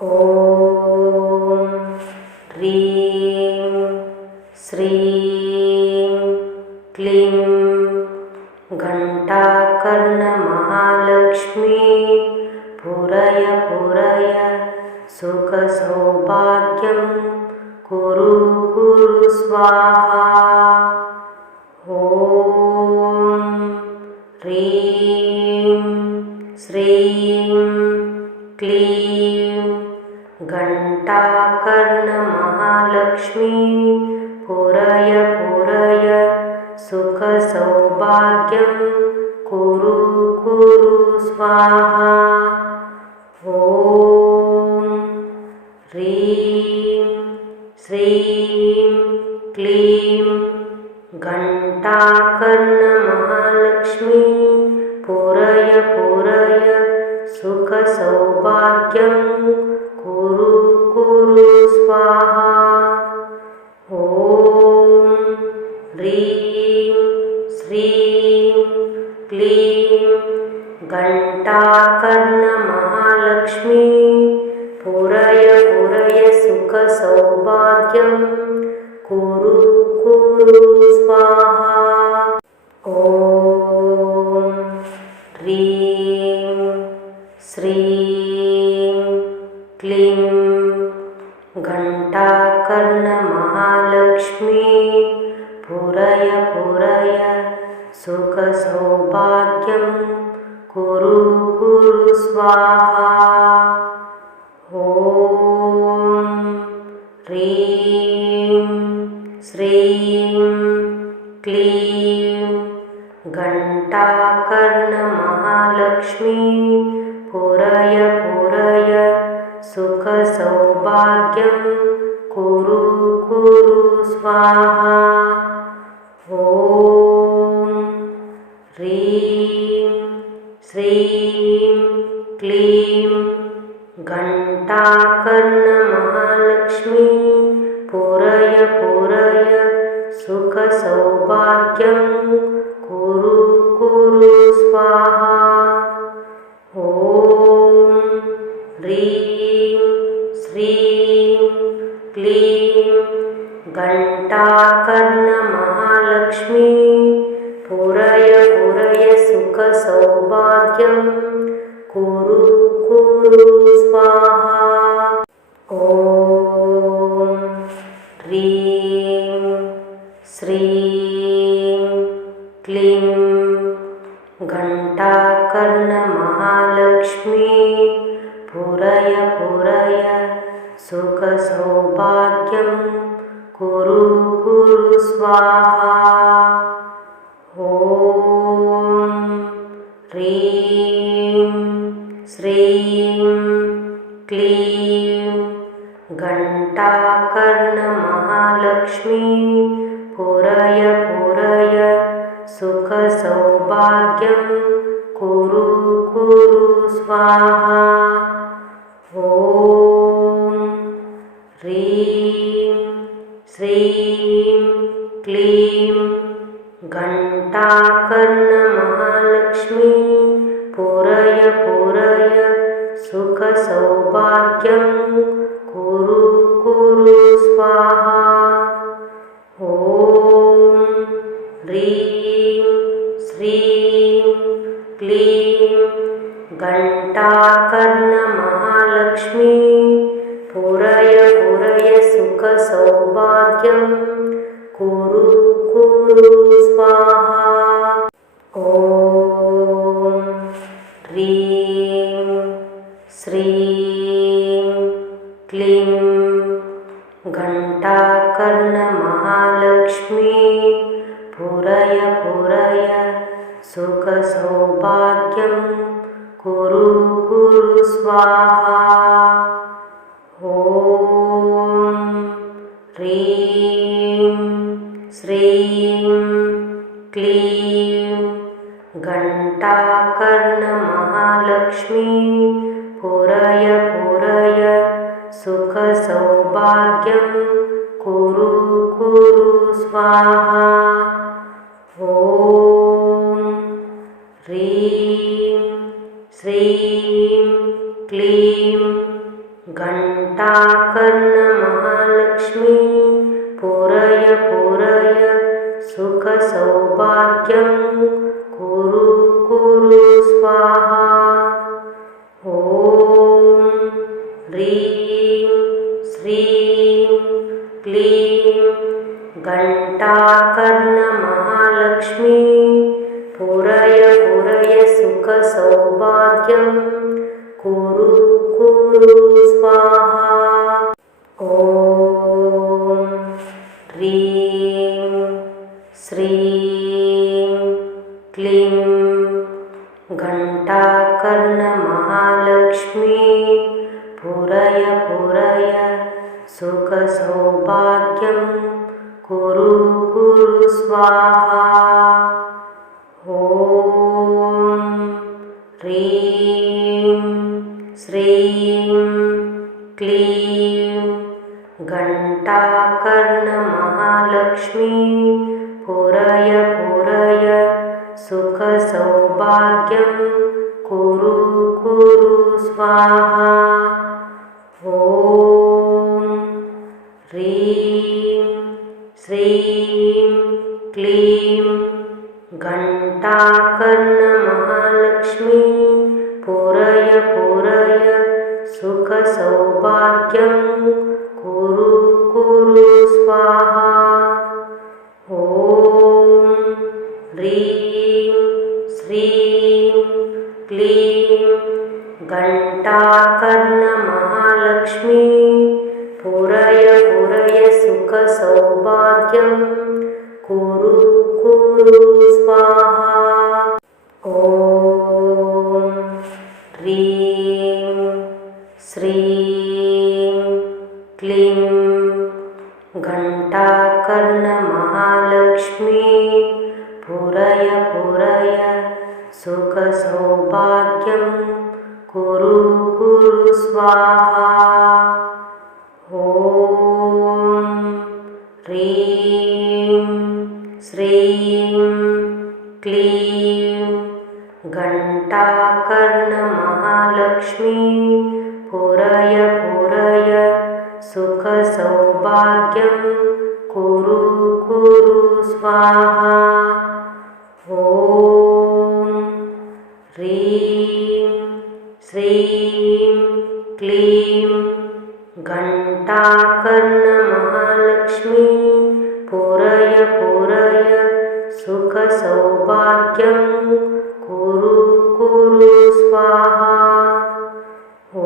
ॐ ह्रीं श्रीं क्लीं घण्टाकर्णमहालक्ष्मी पूरय पूरय सुखसौभाग्यं कुरु कुरु स्वाहा। ॐ ह्रीं श्रीं क्लीं घण्टाकर्णमहालक्ष्मी पूरय पूरय सुखसौभाग्यं कुरु कुरु स्वाहा। ॐ ह्रीं श्रीं क्लीं घण्टाकर्णमहालक्ष्मी पूरय पूरय सुखसौभाग्यं कुरु कुरु स्वाहा। ॐ ह्रीं श्रीं क्लीं घण्टाकर्णमहालक्ष्मी पूरय पूरय सुखसौभाग्यं कुरु कुरु स्वाहा। ॐ ह्रीं श्रीं क्लीं घण्टाकर्णमहालक्ष्मी पूरय पूरय सुखसौभाग्यं कुरु कुरु स्वाहा। ॐ ह्रीं श्रीं क्लीं घण्टाकर्णमहालक्ष्मी पूरय पूरय सुखसौभाग्यं कुरु कुरु स्वाहा। ॐ ह्रीं श्रीं क्लीं घण्टाकर्णमहालक्ष्मी पूरय पूरय सुखसौभाग्यं कुरु कुरु स्वाहा। ॐ ह्रीं श्रीं क्लीं घण्टाकर्णमहालक्ष्मी पूरय पूरय सुखसौभाग्यं कुरु कुरु स्वाहा। ॐ ह्रीं श्रीं क्लीं घण्टाकर्णमहालक्ष्मी पूरय पूरय सुखसौभाग्यं कुरु कुरु स्वाहा। ॐ ह्रीं श्रीं क्लीं घण्टाकर्णमहालक्ष्मी पूरय पूरय सुखसौभाग्यं कुरु कुरु स्वाहा। ॐ ह्रीं श्रीं क्लीं घण्टाकर्णमहालक्ष्मी पूरय पूरय सुखसौभाग्यं कुरु कुरु स्वाहा। ॐ ह्रीं श्रीं क्लीं घण्टाकर्णमहालक्ष्मी पूरय पूरय सुखसौभाग्यं कुरु कुरु स्वाहा। ॐ ह्रीं श्रीं क्लीं घण्टाकर्णमहालक्ष्मी पूरय पूरय सुखसौभाग्यं कुरु कुरु स्वाहा। ॐ ह्रीं श्रीं क्लीं घण्टाकर्णमहालक्ष्मी पूरय पूरय सुखसौभाग्यं कुरु कुरु स्वाहा। ॐ ह्रीं श्रीं क्लीं घण्टाकर्णमहालक्ष्मी पूरय पूरय सुखसौभाग्यं कुरु कुरु स्वाहा। ॐ ह्रीं श्रीं क्लीं घण्टाकर्णमहालक्ष्मी पूरय पूरय सुखसौभाग्यं कुरु कुरु स्वाहा। ॐ ह्रीं श्रीं क्लीं घण्टाकर्णमहालक्ष्मी पूरय पूरय सुखसौभाग्यं कुरु कुरु स्वाहा। ॐ ह्रीं श्रीं क्लीं घण्टाकर्णमहालक्ष्मी पूरय पूरय सुखसौभाग्यं कुरु कुरु स्वाहा। ॐ ह्रीं श्रीं क्लीं घण्टाकर्णमहालक्ष्मी पूरय पूरय सुखसौभाग्यं कुरु कुरु स्वाहा। ॐ ह्रीं श्रीं क्लीं घण्टाकर्णमहालक्ष्मी पूरय पूरय सुखसौभाग्यं कुरु कुरु स्वाहा। ॐ ह्रीं श्रीं क्लीं घण्टाकर्णमहालक्ष्मी पूरय पूरय सुखसौभाग्यं कुरु कुरु स्वाहा। ॐ ह्रीं श्रीं क्लीं घण्टाकर्णमहालक्ष्मी पूरय पूरय सुखसौभाग्यं कुरु कुरु स्वाहा। ॐ ह्रीं श्रीं क्लीं घण्टाकर्णमहालक्ष्मी पूरय पूरय सुखसौभाग्यं कुरु कुरु स्वाहा। ॐ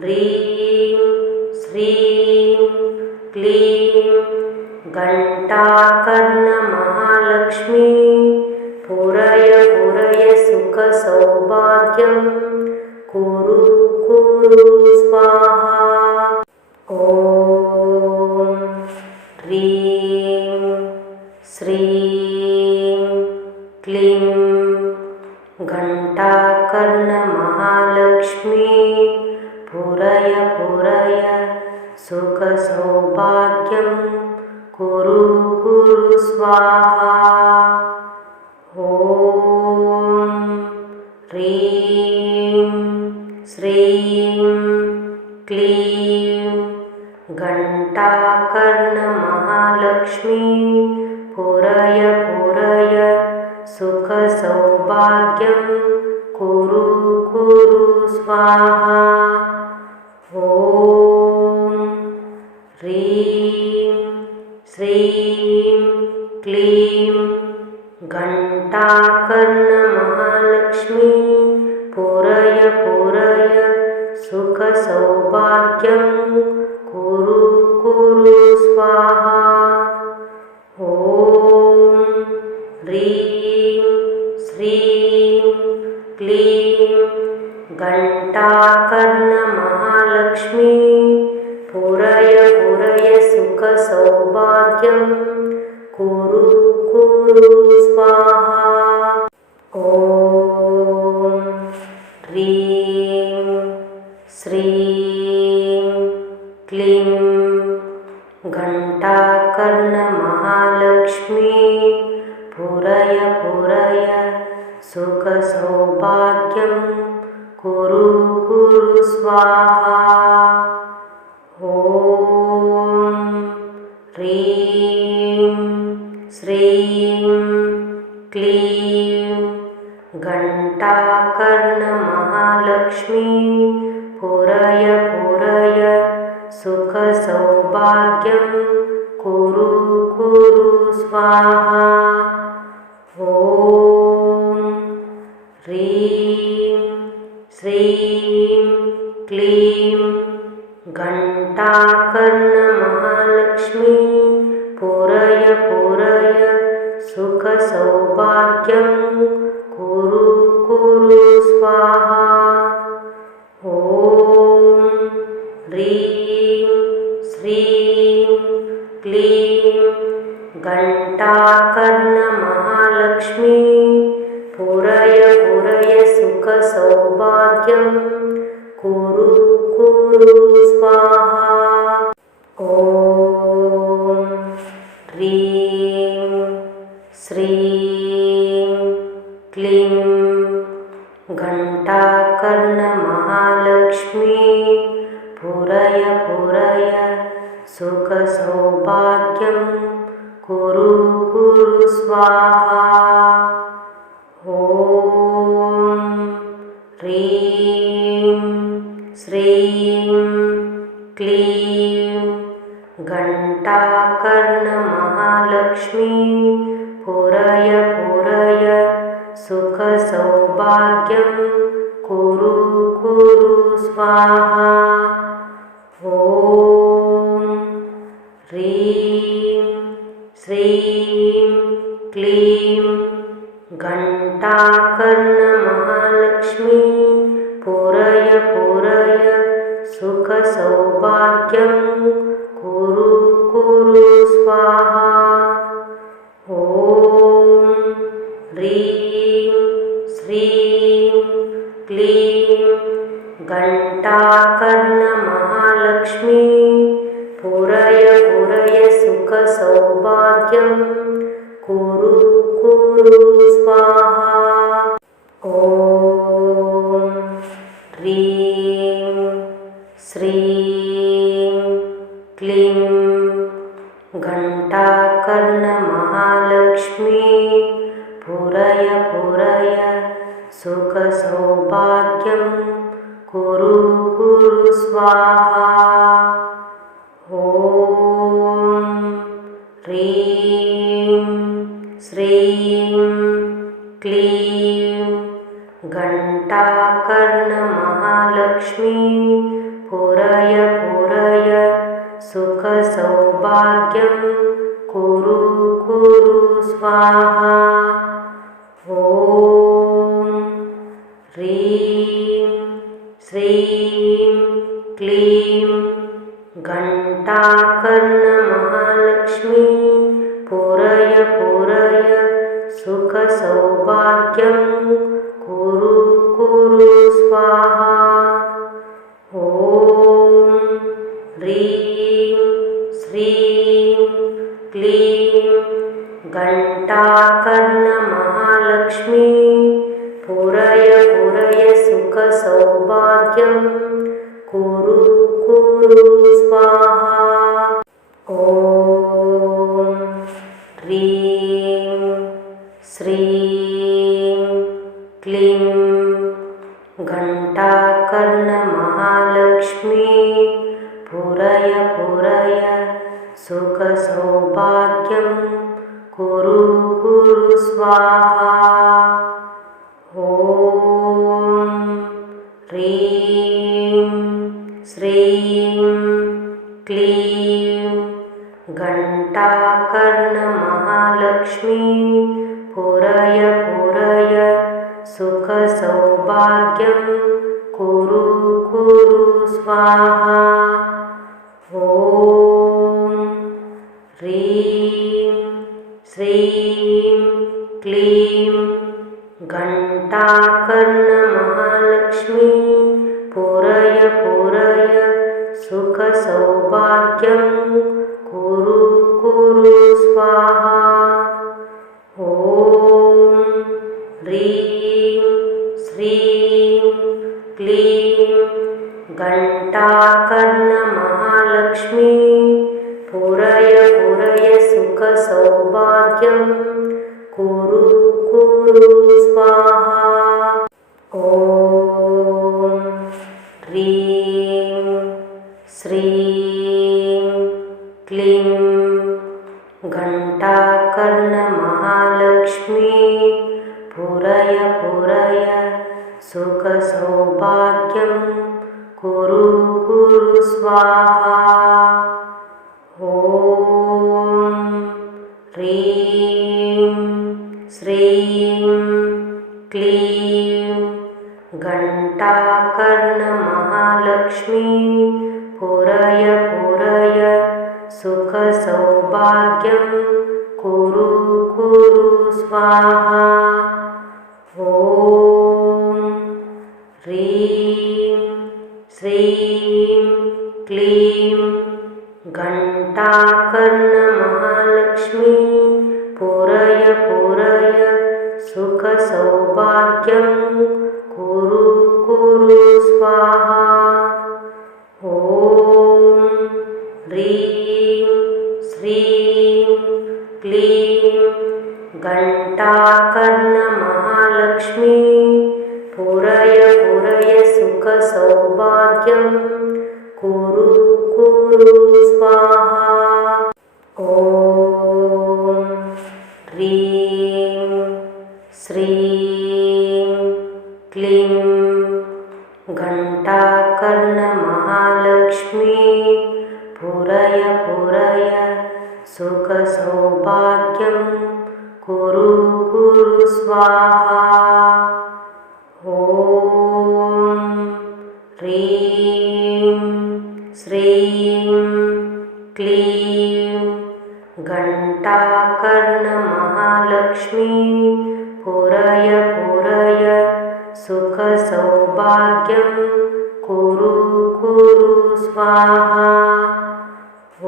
ह्रीं श्रीं क्लीं घण्टाकर्णमहालक्ष्मी पूरय पूरय सुखसौभाग्यं कुरु कुरु स्वाहा। ॐ ह्रीं श्रीं क्लीं घण्टाकर्णमहालक्ष्मी पूरय पूरय सुखसौभाग्यं कुरु कुरु स्वाहा। ॐ ह्रीं श्रीं क्लीं घण्टाकर्णमहालक्ष्मी पूरय पूरय सुखसौभाग्यं कुरु कुरु स्वाहा। ॐ ह्रीं श्रीं क्लीं घण्टाकर्णमहालक्ष्मी पूरय पूरय सुखसौभाग्यं कुरु कुरु स्वाहा। ॐ ह्रीं श्रीं क्लीं घण्टाकर्णमहालक्ष्मी पूरय पूरय सुखसौभाग्यं कुरु कुरु स्वाहा। ॐ ह्रीं श्रीं क्लीं घण्टाकर्णमहालक्ष्मी पूरय पूरय सुखसौभाग्यं कुरु कुरु स्वाहा। ॐ ह्रीं श्रीं क्लीं घण्टाकर्णमहालक्ष्मी पुरय पुरय सुखसौभाग्यं कुरु कुरु स्वाहा। ॐ ह्रीं श्रीं क्लीं घण्टाकर्णमहालक्ष्मी पुरय पुरय सुखसौभाग्यं कुरु कुरु स्वाहा। ॐ ह्रीं श्रीं क्लीं घण्टाकर्णमहालक्ष्मी पुरय पुरय सुखसौभाग्यं कुरु कुरु स्वाहा। ॐ ह्रीं श्रीं क्लीं घण्टाकर्णमहालक्ष्मी पुरय पुरय सुखसौभाग्यं कुरु कुरु स्वाहा। ॐ ह्रीं श्रीं क्लीं घण्टाकर्णमहालक्ष्मी पुरय पुरय सुखसौभाग्यं कुरु कुरु स्वाहा। ॐ ह्रीं श्रीं क्लीं घण्टाकर्णमहालक्ष्मी पुरय पुरय सुखसौभाग्यं कुरु कुरु स्वाहा। ॐ ह्रीं श्रीं क्लीं घण्टाकर्णमहालक्ष्मी पुरय पुरय सुखसौभाग्यं कुरु कुरु स्वाहा। ॐ ह्रीं श्रीं क्लीं घण्टाकर्णमहालक्ष्मी पुरय पुरय सुखसौभाग्यं कुरु कुरु स्वाहा। ॐ ह्रीं श्रीं क्लीं घण्टाकर्णमहालक्ष्मी पुरय पुरय सुखसौभाग्यं कुरु कुरु स्वाहा। ॐ ह्रीं श्रीं क्लीं घण्टाकर्णमहालक्ष्मी पुरय पुरय सुखसौभाग्यं कुरु कुरु स्वाहा। ॐ ह्रीं श्रीं क्लीं घण्टाकर्णमहालक्ष्मी पुरय पुरय सुखसौभाग्यं कुरु कुरु स्वाहा। ॐ ह्रीं श्रीं क्लीं घण्टाकर्णमहालक्ष्मी पुरय पुरय सुखसौभाग्यं कुरु कुरु स्वाहा। ॐ ह्रीं श्रीं क्लीं घण्टाकर्णमहालक्ष्मी पुरय पुरय सुखसौभाग्यं कुरु कुरु स्वाहा। ॐ ह्रीं श्रीं क्लीं घण्टाकर्णमहालक्ष्मी पुरय पुरय सुखसौभाग्यं कुरु कुरु स्वाहा। ॐ ह्रीं श्रीं क्लीं घण्टाकर्णमहालक्ष्मी पूरय पूरय सुखसौभाग्यं कुरु कुरु स्वाहा। ॐ ह्रीं श्रीं क्लीं घण्टाकर्णमहालक्ष्मी पूरय पूरय सुखसौभाग्यं कुरु कुरु स्वाहा। ॐ ह्रीं श्रीं क्लीं घण्टाकर्णमहालक्ष्मी पूरय पूरय सुखसौभाग्यं कुरु कुरु स्वाहा। ॐ ह्रीं श्रीं क्लीं घण्टाकर्णमहालक्ष्मी पूरय पूरय सुखसौभाग्यं कुरु कुरु स्वाहा। ॐ ह्रीं श्रीं क्लीं घण्टाकर्णमहालक्ष्मी पूरय पूरय सुखसौभाग्यं कुरु कुरु स्वाहा। ॐ ह्रीं श्रीं क्लीं घण्टाकर्णमहालक्ष्मी पूरय पूरय सुखसौभाग्यं कुरु कुरु स्वाहा। ॐ ह्रीं श्रीं क्लीं घण्टाकर्णमहालक्ष्मी पूरय पूरय सुखसौभाग्यं कुरु कुरु स्वाहा। ॐ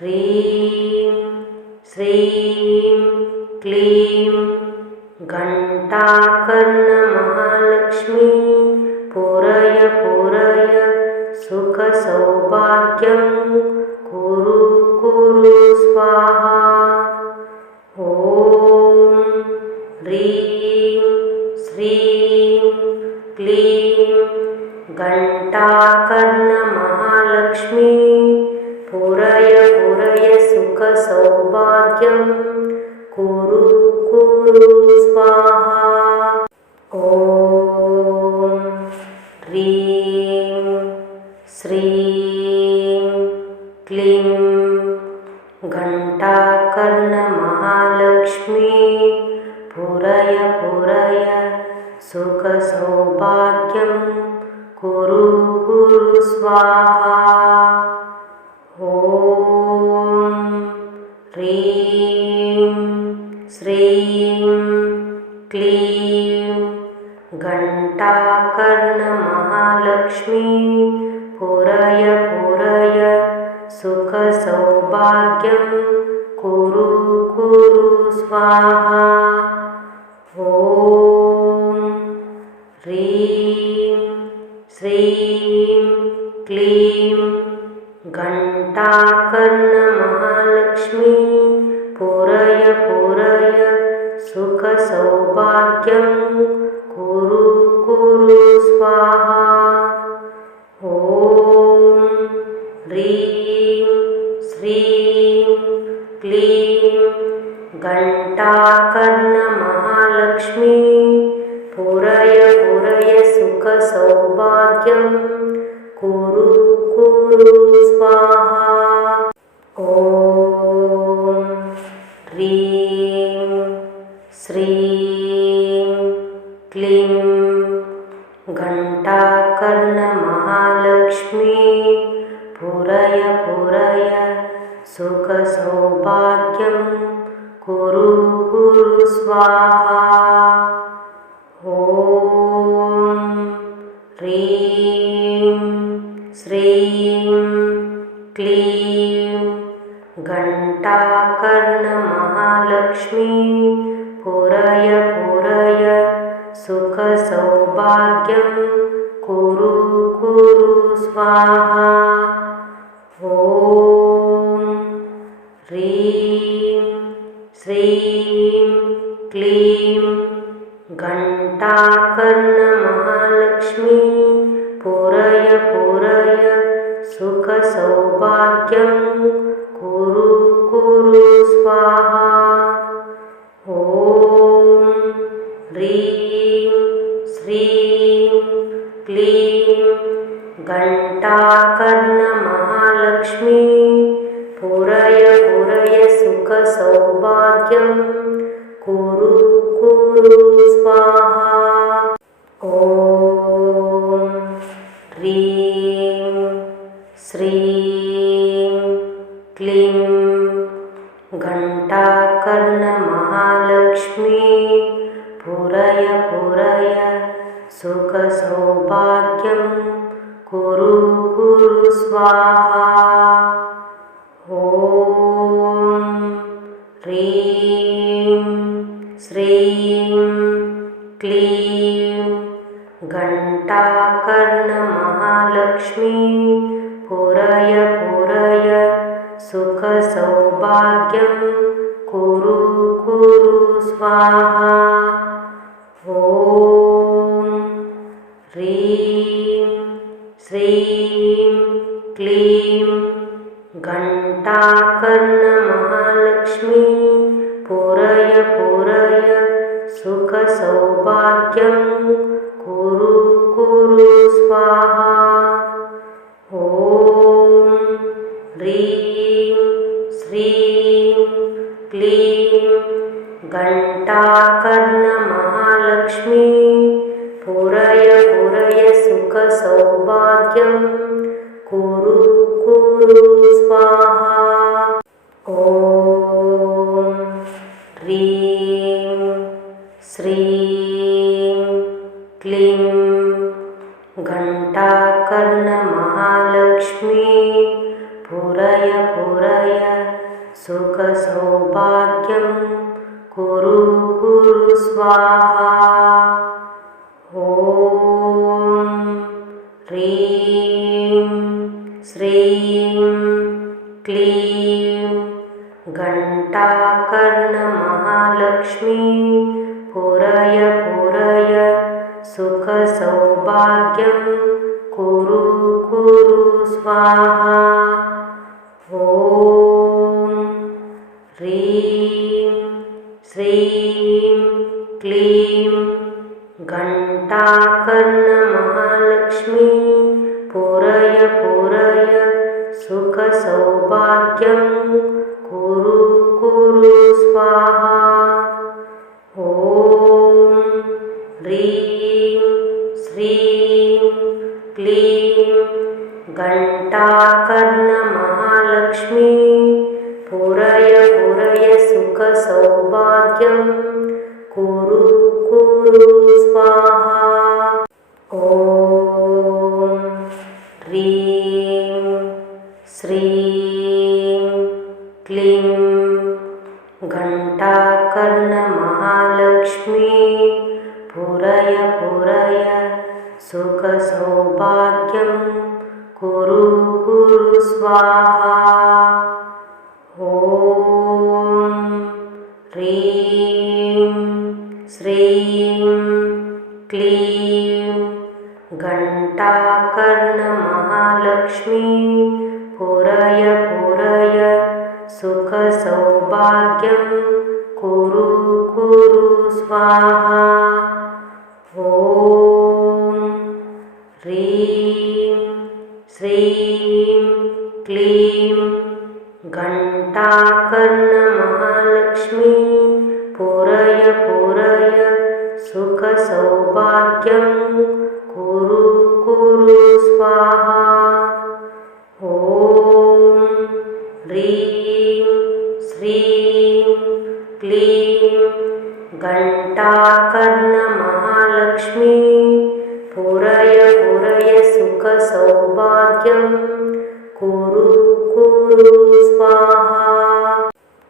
ह्रीं श्रीं क्लीं घण्टाकर्णमहालक्ष्मी पूरय पूरय सुखसौभाग्यं कुरु कुरु स्वाहा। ॐ ह्रीं श्रीं क्लीं घण्टाकर्णमहालक्ष्मी पूरय पूरय सुखसौभाग्यं कुरु कुरु स्वाहा। ॐ ह्रीं श्रीं क्लीं घण्टाकर्णमहालक्ष्मी पूरय पूरय सुखसौभाग्यं कुरु कुरु स्वाहा। ॐ ह्रीं श्रीं क्लीं घण्टाकर्णमहालक्ष्मी पूरय पूरय सुखसौभाग्यं कुरु कुरु स्वाहा। ॐ ह्रीं श्रीं क्लीं घण्टाकर्णमहालक्ष्मी पूरय पूरय सुखसौभाग्यं कुरु कुरु स्वाहा। ॐ ह्रीं श्रीं क्लीं घण्टाकर्णमहालक्ष्मी पूरय पूरय सुखसौभाग्यं कुरु कुरु स्वाहा। ॐ ह्रीं श्रीं क्लीं घण्टाकर्णमहालक्ष्मी पूरय पूरय सुखसौभाग्यं कुरु कुरु स्वाहा। ॐ ह्रीं श्रीं क्लीं घण्टाकर्णमहालक्ष्मी पूरय पूरय सुखसौभाग्यं कुरु स्वाहा। ॐ ह्रीं श्रीं क्लीं घण्टाकर्णमहालक्ष्मी पूरय पूरय सुखसौभाग्यं कुरु कुरु स्वाहा। ॐ ह्रीं श्रीं क्लीं घण्टाकर्णमहालक्ष्मी पूरय पूरय सुखसौभाग्यं कुरु कुरु स्वाहा। ॐ ह्रीं श्रीं क्लीं घण्टाकर्णमहालक्ष्मी पूरय पूरय सुखसौभाग्यं कुरु कुरु स्वाहा। ॐ ह्रीं श्रीं क्लीं घण्टाकर्णमहालक्ष्मी पूरय पूरय सुखसौभाग्यं कुरु कुरु स्वाहा। ॐ ह्रीं श्रीं क्लीं घण्टाकर्णमहालक्ष्मी पूरय पूरय सुखसौभाग्यं कुरु कुरु स्वाहा। ॐ ह्रीं श्रीं क्लीं घण्टाकर्णमहालक्ष्मी पूरय पूरय सुखसौभाग्यं कुरु कुरु स्वाहा। ॐ ह्रीं श्रीं क्लीं घण्टाकर्णमहालक्ष्मी पूरय पूरय सुखसौभाग्यं कुरु कुरु स्वाहा। ॐ ह्रीं श्रीं क्लीं घण्टाकर्णमहालक्ष्मी पूरय पूरय सुखसौभाग्यं कुरु कुरु स्वाहा। ॐ ह्रीं श्रीं क्लीं घण्टाकर्णमहालक्ष्मी पूरय पूरय सुखसौभाग्यं कुरु कुरु स्वाहा। ॐ ह्रीं श्रीं क्लीं घण्टाकर्णमहालक्ष्मी पूरय पूरय सुखसौभाग्यं कुरु कुरु स्वाहा। ॐ ह्रीं श्रीं क्लीं घण्टाकर्णमहालक्ष्मी पूरय पूरय सुखसौभाग्यं कुरु कुरु स्वाहा। ॐ ह्रीं श्रीं क्लीं घण्टाकर्णमहालक्ष्मी पूरय पूरय सुखसौभाग्यं कुरु कुरु स्वाहा। ॐ ह्रीं श्रीं क्लीं घण्टाकर्णमहालक्ष्मी पूरय पूरय सुखसौभाग्यं कुरु कुरु स्वाहा। ॐ ह्रीं श्रीं क्लीं घण्टाकर्णमहालक्ष्मी पूरय पूरय सुखसौभाग्यं कुरु कुरु स्वाहा।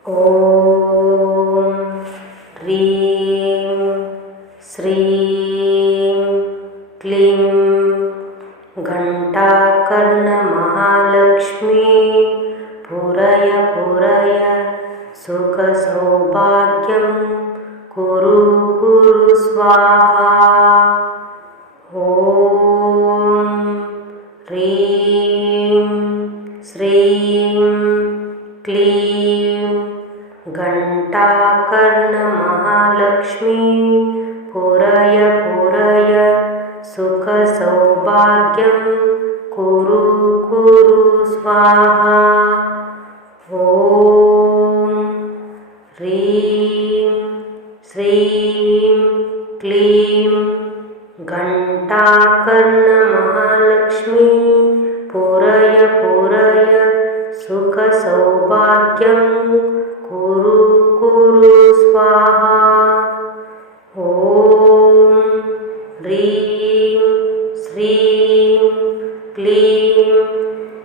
ॐ ह्रीं श्रीं क्लीं घण्टाकर्णमहालक्ष्मी सुखसौभाग्यं कुरु कुरु स्वाहा। ॐ ह्रीं श्रीं क्लीं घण्टाकर्णमहालक्ष्मी पुरय पुरय सुखसौभाग्यं कुरु कुरु स्वाहा। ॐ ह्रीं श्रीं क्लीं घण्टाकर्णमहालक्ष्मी पुरय पुरय सुखसौभाग्यं कुरु कुरु स्वाहा। ॐ ह्रीं श्रीं क्लीं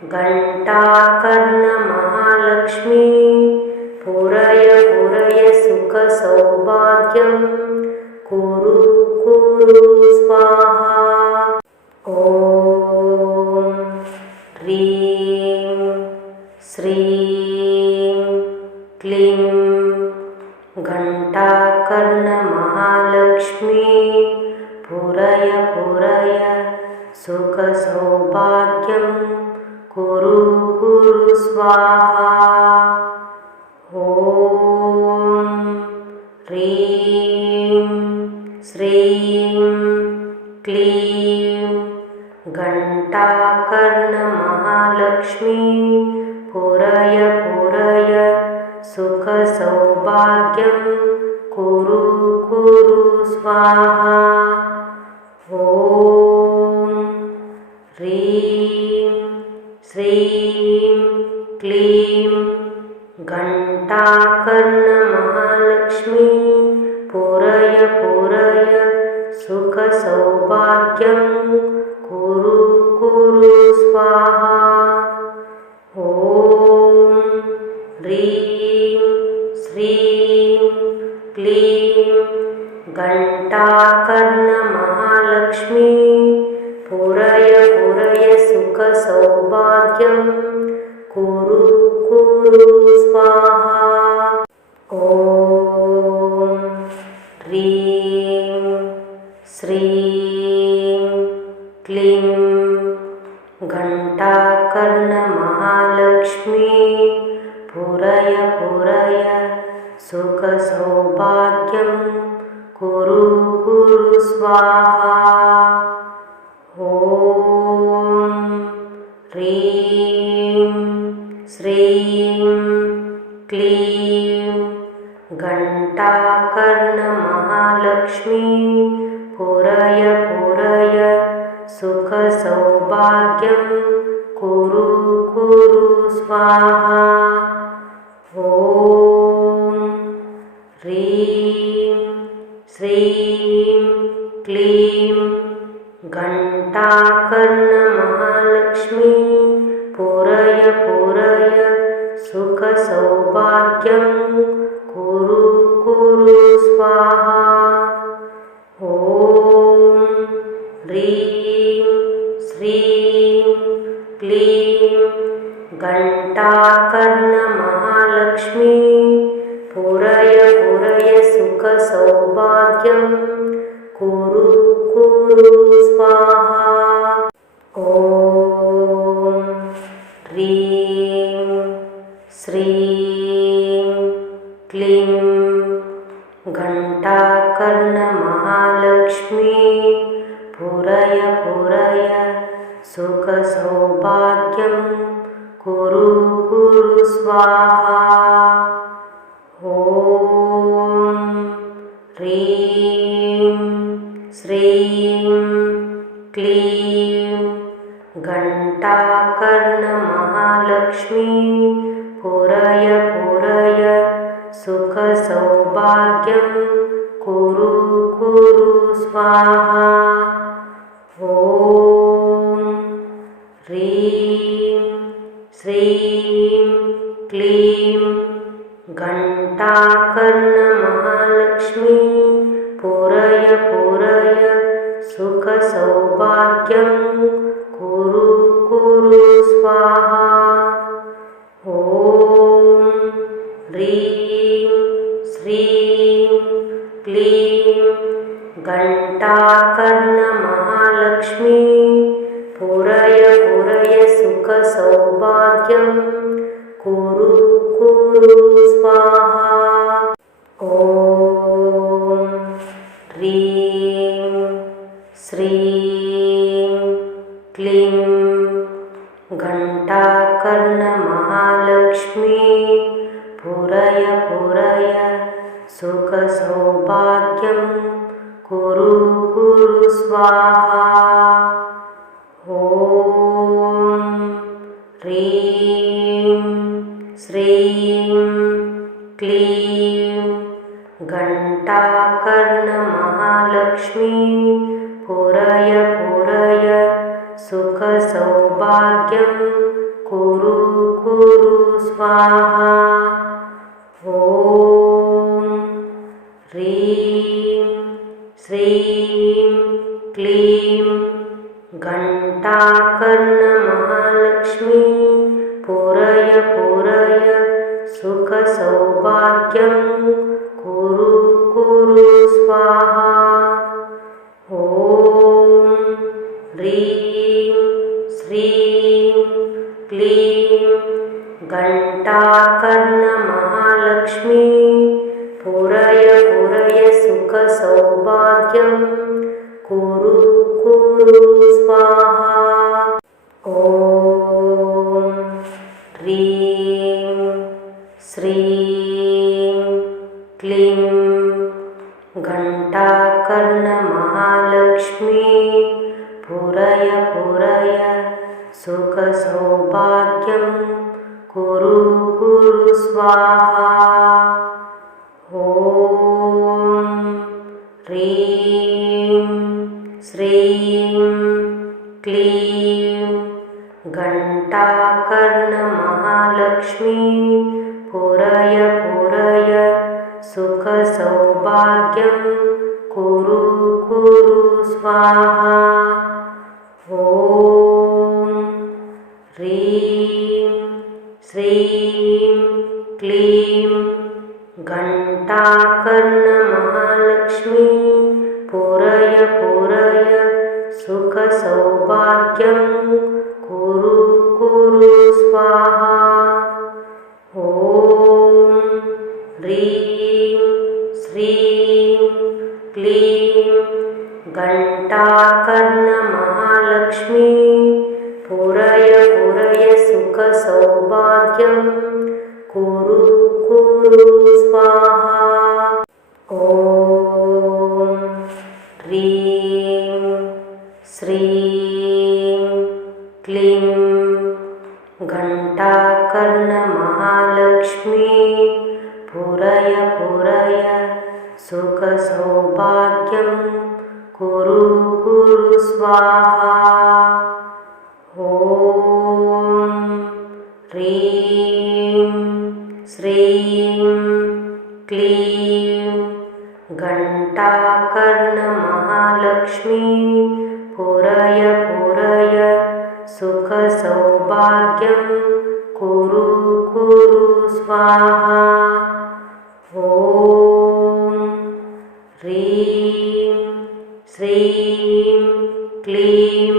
घण्टाकर्णमहालक्ष्मी पुरय पुरय सुखसौभाग्यं कुरु कुरु स्वाहा। ॐ ह्रीं श्रीं क्लीं घण्टाकर्णमहालक्ष्मी पुरय पुरय सुखसौभाग्यं कुरु कुरु स्वाहा। ॐ ह्रीं श्रीं क्लीं घण्टाकर्णमहालक्ष्मी पुरय पुरय सुखसौभाग्यं कुरु कुरु स्वाहा। ॐ ह्रीं श्रीं क्लीं घण्टाकर्णमहालक्ष्मी पुरय पुरय सुखसौभाग्यं कुरु कुरु स्वाहा। ॐ ह्रीं श्रीं क्लीं घण्टाकर्णमहालक्ष्मी पुरय पुरय सुखसौभाग्यं कुरु कुरु स्वाहा। ॐ ह्रीं श्रीं क्लीं घण्टाकर्णमहालक्ष्मी पुरय पुरय सुखसौभाग्यं कुरु कुरु स्वाहा। ॐ ह्रीं श्रीं क्लीं घण्टाकर्णमहालक्ष्मी पुरय पुरय सुखसौभाग्यं कुरु कुरु स्वाहा। ॐ ह्रीं श्रीं क्लीं घण्टाकर्णमहालक्ष्मी पुरय पुरय सुखसौभाग्यं कुरु कुरु स्वाहा। ॐ ह्रीं श्रीं क्लीं घण्टाकर्णमहालक्ष्मी पुरय पुरय सुखसौभाग्यं कुरु कुरु स्वाहा। ॐ ह्रीं श्रीं क्लीं घण्टाकर्णमहालक्ष्मी पुरय पुरय सुखसौभाग्यं कुरु कुरु स्वाहा। ॐ ह्रीं श्रीं क्लीं घण्टाकर्णमहालक्ष्मी पुरय पुरय सुखसौभाग्यं कुरु कुरु स्वाहा। ॐ ह्रीं श्रीं क्लीं घण्टाकर्णमहालक्ष्मी पुरय पुरय सुखसौभाग्यं कुरु कुरु स्वाहा। ॐ ह्रीं सुखसौभाग्यं कुरु कुरु स्वाहा। ॐ ह्रीं श्रीं क्लीं घण्टाकर्णमहालक्ष्मी पुरय पुरय सुखसौभाग्यं कुरु कुरु स्वाहा। ॐ ह्रीं श्रीं क्लीं घण्टाकर्णमहालक्ष्मी पुरय पुरय सुखसौभाग्यं कुरु कुरु स्वाहा। ॐ ह्रीं श्रीं क्लीं घण्टाकर्णमहालक्ष्मी पुरय पुरय सुखसौभाग्यं कुरु कुरु स्वाहा। ॐ ह्रीं श्रीं क्लीं घण्टाकर्णमहालक्ष्मी पुरय पुरय सुखसौभाग्यं कुरु कुरु स्वाहा। ॐ ह्रीं श्रीं क्लीं घण्टाकर्णमहालक्ष्मी पुरय पुरय सुखसौभाग्यं कुरु कुरु स्वाहा। ॐ ह्रीं श्रीं क्लीं घण्टाकर्णमहालक्ष्मी पुरय पुरय सुखसौभाग्यं कुरु कुरु स्वाहा। ॐ ह्रीं श्रीं क्लीं घण्टाकर्णमहालक्ष्मी पुरय पुरय सुखसौभाग्यं कुरु कुरु स्वाहा। ॐ ह्रीं श्रीं क्लीं घण्टाकर्णमहालक्ष्मी पुरय पुरय सुखसौभाग्यं कुरु कुरु स्वाहा। ॐ ह्रीं श्रीं क्लीं घण्टाकर्णमहालक्ष्मी पुरय पुरय सुखसौभाग्यं कुरु कुरु स्वाहा। ॐ ह्रीं श्रीं क्लीं घण्टाकर्णमहालक्ष्मी पुरय पुरय सुखसौभाग्यं कुरु कुरु स्वाहा। ॐ ह्रीं श्रीं क्लीं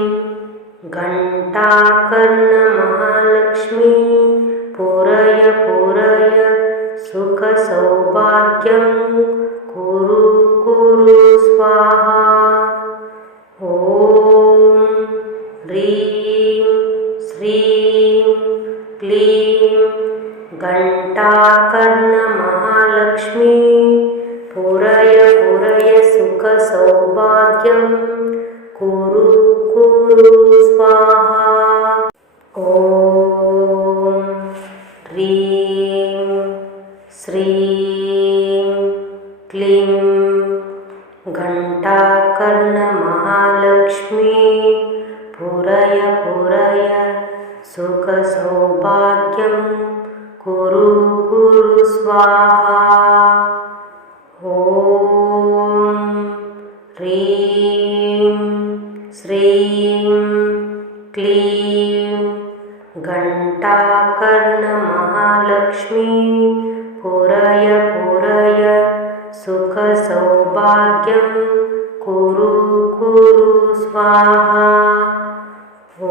घण्टाकर्णमहालक्ष्मी पुरय पुरय सुखसौभाग्यं कुरु कुरु स्वाहा। ॐ ह्रीं श्रीं क्लीं घण्टाकर्णमहालक्ष्मी पुरय पुरय सुखसौभाग्यं कुरु कुरु स्वाहा। ॐ ह्रीं श्रीं क्लीं घण्टाकर्णमहालक्ष्मी पुरय पुरय सुखसौभाग्यं कुरु कुरु स्वाहा। ॐ ह्रीं श्रीं क्लीं घण्टाकर्णमहालक्ष्मी पुरय पुरय सुखसौभाग्यं कुरु कुरु स्वाहा। ॐ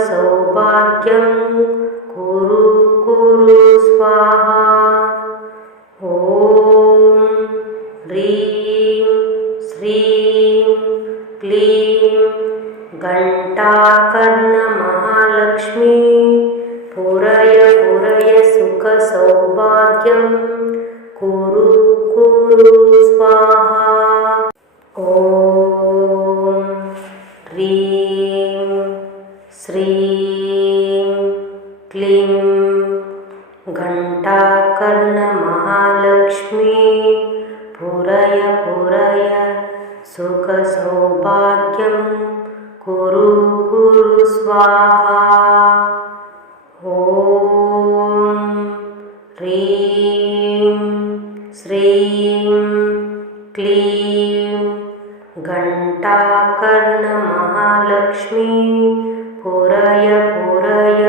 सुखसौभाग्यं कुरु कुरु स्वाहा। ॐ ह्रीं श्रीं क्लीं घण्टाकर्णमहालक्ष्मी पुरय पुरय सुखसौभाग्यं कुरु कुरु स्वाहा। ॐ ह्रीं श्रीं क्लीं घण्टाकर्णमहालक्ष्मी पुरय पुरय सुखसौभाग्यं कुरु कुरु स्वाहा। ॐ ह्रीं श्रीं क्लीं घण्टाकर्णमहालक्ष्मी पुरय पुरय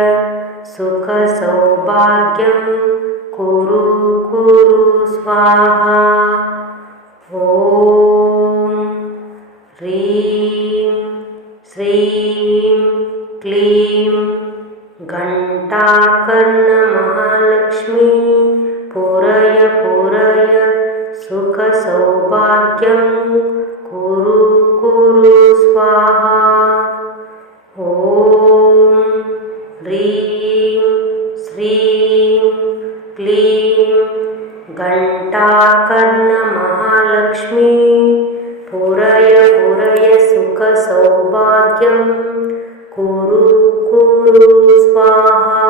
सुखसौभाग्यं कुरु कुरु स्वाहा। ॐ ह्रीं श्रीं क्लीं घण्टाकर्णमहालक्ष्मी पुरय पुरय सुखसौभाग्यं कुरु कुरु स्वाहा। ॐ ह्रीं श्रीं क्लीं घण्टाकर्णमहालक्ष्मी पुरय पुरय सुखसौभाग्यं कुरु कुरु स्वाहा।